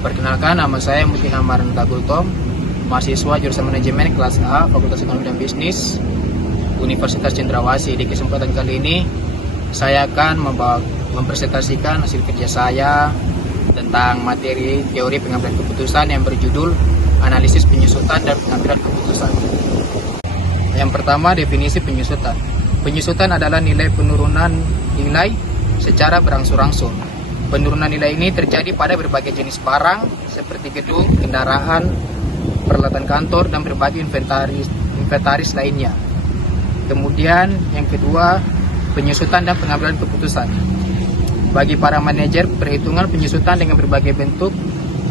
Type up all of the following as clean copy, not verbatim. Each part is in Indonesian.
Perkenalkan, nama saya Muti Hamaran Tagultom, mahasiswa jurusan manajemen kelas A, Fakultas Ekonomi dan Bisnis, Universitas Cendrawasih. Di kesempatan kali ini, saya akan mempresentasikan hasil kerja saya tentang materi teori pengambilan keputusan yang berjudul Analisis Penyusutan dan Pengambilan Keputusan. Yang pertama, definisi penyusutan. Penyusutan adalah nilai penurunan nilai secara berangsur-angsur. Penurunan nilai ini terjadi pada berbagai jenis barang seperti gedung, kendaraan, peralatan kantor, dan berbagai inventaris lainnya. Kemudian yang kedua, penyusutan dan pengambilan keputusan. Bagi para manajer, perhitungan penyusutan dengan berbagai bentuk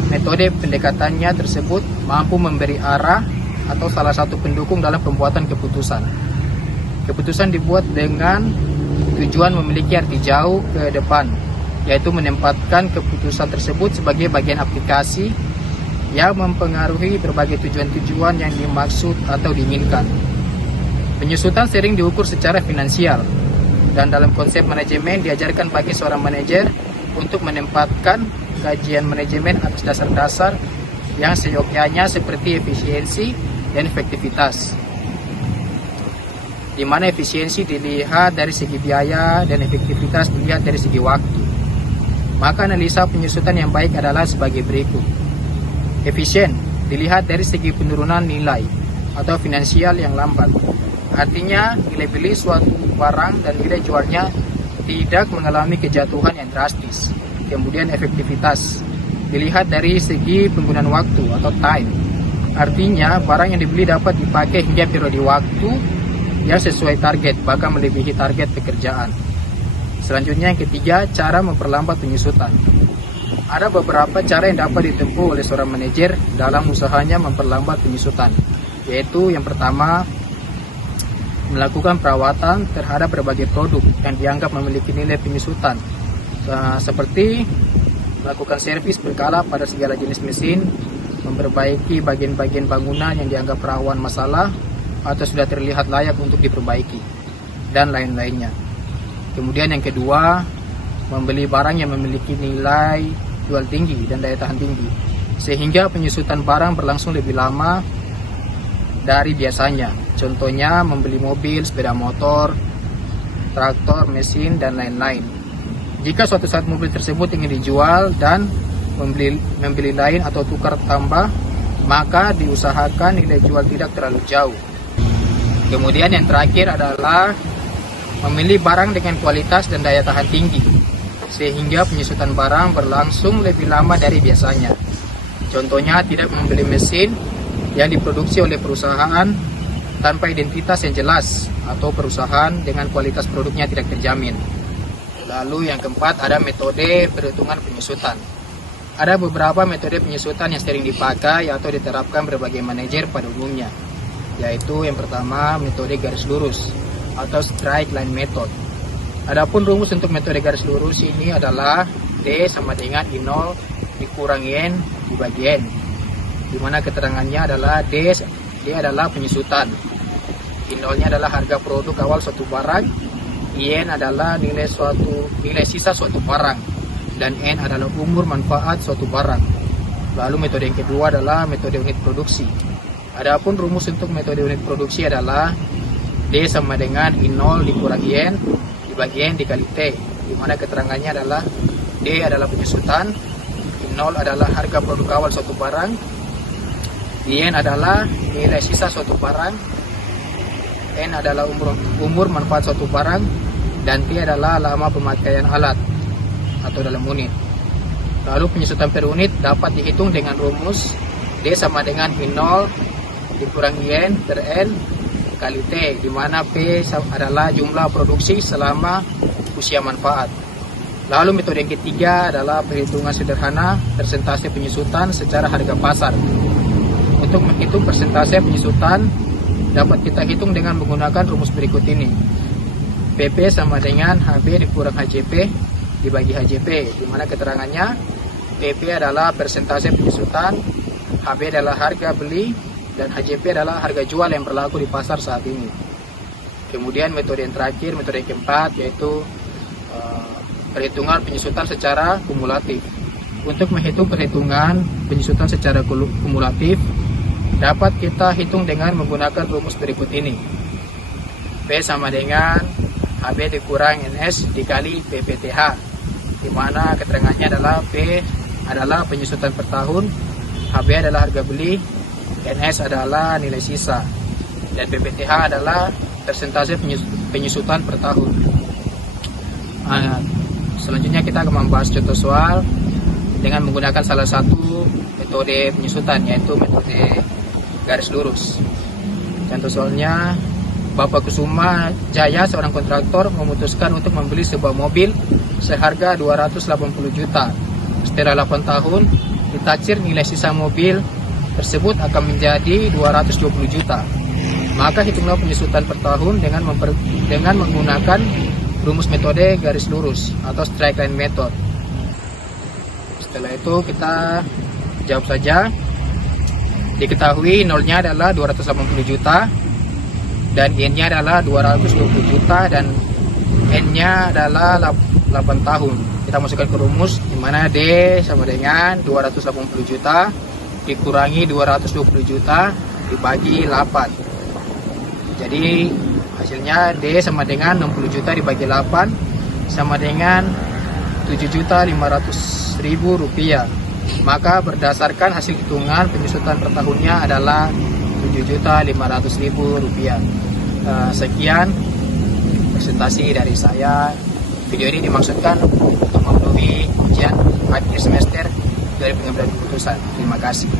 metode pendekatannya tersebut mampu memberi arah atau salah satu pendukung dalam pembuatan keputusan. Keputusan dibuat dengan tujuan memiliki arti jauh ke depan, yaitu menempatkan keputusan tersebut sebagai bagian aplikasi yang mempengaruhi berbagai tujuan-tujuan yang dimaksud atau diinginkan. Penyusutan sering diukur secara finansial, dan dalam konsep manajemen diajarkan bagi seorang manajer untuk menempatkan kajian manajemen atas dasar-dasar yang seyogyanya seperti efisiensi dan efektivitas, di mana efisiensi dilihat dari segi biaya dan efektivitas dilihat dari segi waktu. Maka analisa penyusutan yang baik adalah sebagai berikut. Efisien dilihat dari segi penurunan nilai atau finansial yang lambat. Artinya nilai beli suatu barang dan nilai jualnya tidak mengalami kejatuhan yang drastis. Kemudian efektivitas dilihat dari segi penggunaan waktu atau time. Artinya barang yang dibeli dapat dipakai hingga periode waktu yang sesuai target, bahkan melebihi target pekerjaan. Selanjutnya yang ketiga, cara memperlambat penyusutan. Ada beberapa cara yang dapat ditempuh oleh seorang manajer dalam usahanya memperlambat penyusutan, yaitu yang pertama, melakukan perawatan terhadap berbagai produk yang dianggap memiliki nilai penyusutan, seperti melakukan servis berkala pada segala jenis mesin, memperbaiki bagian-bagian bangunan yang dianggap rawan masalah atau sudah terlihat layak untuk diperbaiki, dan lain-lainnya. Kemudian yang kedua, membeli barang yang memiliki nilai jual tinggi dan daya tahan tinggi, sehingga penyusutan barang berlangsung lebih lama dari biasanya. Contohnya membeli mobil, sepeda motor, traktor, mesin, dan lain-lain. Jika suatu saat mobil tersebut ingin dijual dan membeli lain atau tukar tambah, maka diusahakan nilai jual tidak terlalu jauh. Kemudian yang terakhir adalah memilih barang dengan kualitas dan daya tahan tinggi, sehingga penyusutan barang berlangsung lebih lama dari biasanya. Contohnya tidak membeli mesin yang diproduksi oleh perusahaan tanpa identitas yang jelas atau perusahaan dengan kualitas produknya tidak terjamin. Lalu yang keempat, ada metode perhitungan penyusutan. Ada beberapa metode penyusutan yang sering dipakai atau diterapkan berbagai manajer pada umumnya, yaitu yang pertama, metode garis lurus atau straight line method. Adapun rumus untuk metode garis lurus ini adalah D sama dengan I0 dikurangi N dibagi N, di mana keterangannya adalah D adalah penyusutan, I0-nya adalah harga produk awal suatu barang, IN adalah nilai sisa suatu barang, dan N adalah umur manfaat suatu barang. Lalu metode yang kedua adalah metode unit produksi. Adapun rumus untuk metode unit produksi adalah D sama dengan I0 dikurangi N dibagi N dikali T, di mana keterangannya adalah D adalah penyusutan, I0 adalah harga produk awal suatu barang, IN adalah nilai sisa suatu barang, N adalah umur manfaat suatu barang, dan T adalah lama pemakaian alat atau dalam unit. Lalu penyusutan per unit dapat dihitung dengan rumus D sama dengan I0 dikurangi N per N kali T, di mana P adalah jumlah produksi selama usia manfaat. Lalu metode yang ketiga adalah perhitungan sederhana persentase penyusutan secara harga pasar. Untuk menghitung persentase penyusutan dapat kita hitung dengan menggunakan rumus berikut ini. PP sama dengan HB dikurang HJP dibagi HJP, di mana keterangannya PP adalah persentase penyusutan, HB adalah harga beli, dan HJP adalah harga jual yang berlaku di pasar saat ini. Kemudian metode yang terakhir, metode yang keempat, yaitu perhitungan penyusutan secara kumulatif. Untuk menghitung perhitungan penyusutan secara kumulatif, dapat kita hitung dengan menggunakan rumus berikut ini. P sama dengan HB dikurang NS dikali PPTH, di mana keterangannya adalah P adalah penyusutan per tahun, HB adalah harga beli, NS adalah nilai sisa, dan PPTH adalah persentase penyusutan per tahun. Selanjutnya kita akan membahas contoh soal dengan menggunakan salah satu metode penyusutan, yaitu metode garis lurus. Contoh soalnya, Bapak Kusuma Jaya, seorang kontraktor, memutuskan untuk membeli sebuah mobil seharga 280 juta. Setelah 8 tahun, ditaksir nilai sisa mobil tersebut akan menjadi 220 juta. Maka hitunglah penyusutan per tahun dengan menggunakan rumus metode garis lurus atau straight line method. Setelah itu kita jawab saja. Diketahui nolnya adalah 280 juta dan N-nya adalah 220 juta dan N-nya adalah 8 tahun. Kita masukkan ke rumus, di mana D sama dengan 280 juta dikurangi 220 juta dibagi 8. Jadi hasilnya D sama dengan 60 juta dibagi 8 sama dengan 7.500.000 rupiah. Maka berdasarkan hasil hitungan penyusutan per tahunnya adalah 7.500.000 rupiah. Sekian presentasi dari saya. Video ini dimaksudkan untuk memenuhi ujian akhir semester dari pengambilan keputusan. Terima kasih.